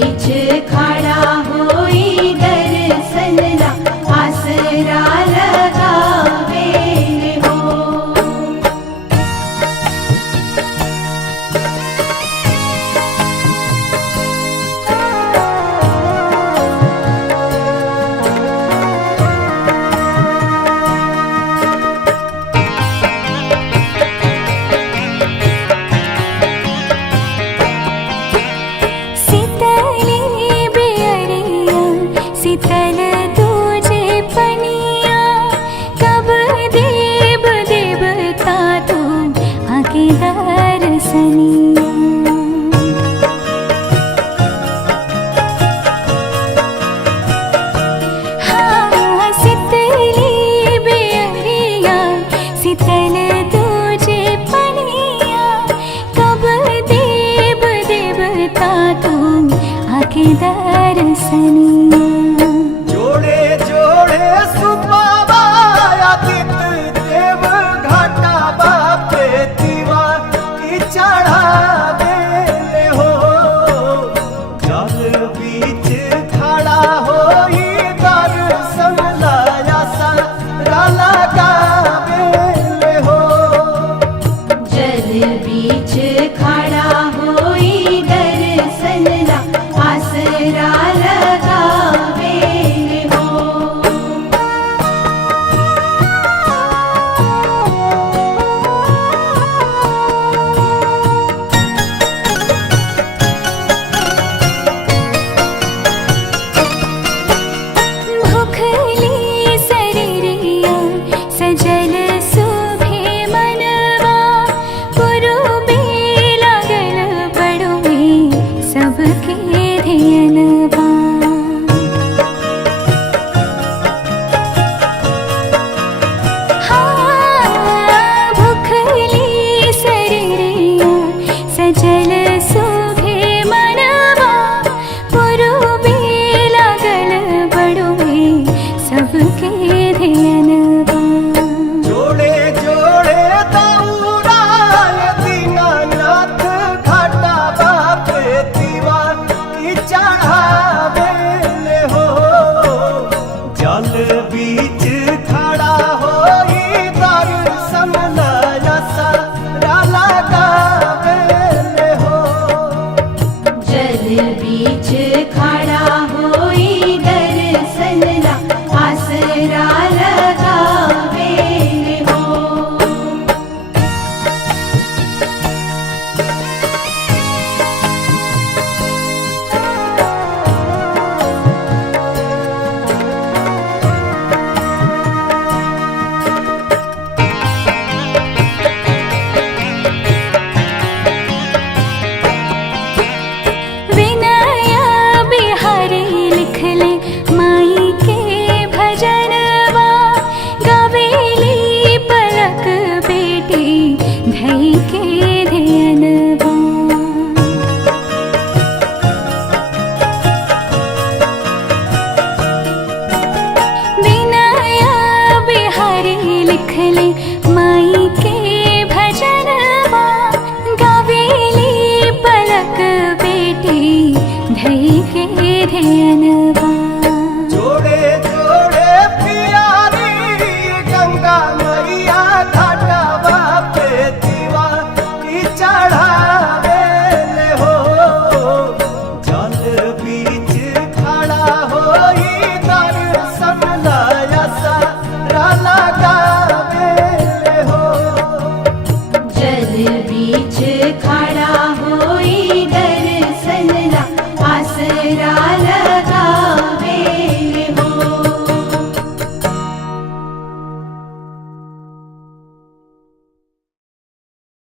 बीच खड़ा होई दर्शन ला आसरा लगावे हो। शीतल तुझे पनिया कब देव देवता तू आके दर्शनिया। हाँ शीतली बेअरिया शीतल तुझे पनिया कब देव देवता तू आके दर्शनिया। बीच खड़ा होई दर्शन ला आसरा लगावे हो। भूखली शरीरिया सजल सुभे मनवा पुरुबे लागल बड़ुए सबके ध्यानवा। हाँ भूखली शरीरिया सजल सुभे मनवा पुरुबे लागल बड़ुए सबके ध्यानवा। जोड़े जोड़े दौड़ाए दीनानाथ घाटा बापे दीवा की चढ़ावे हो। जल बीच खड़ा होई दर्शन ला आसरा लगावे हो। जल बीच खड़ा होई दर्शन ला आसरा लगावे हो। विनया बिहारी लिखले माई के भजनवा गावेली पलक बेटी धई के ध्यानवा। विनया बिहारी लिखले माई के भजनवा गावेली पलक बेटी धई के ध्यानवा। जोड़े जोड़े प्यारी गंगा मैया घाटा बापे दीवा की चढ़ावे हो। जल बीच खड़ा होई दर्शन ला आसरा लगावे हो। जल बीच खड़ा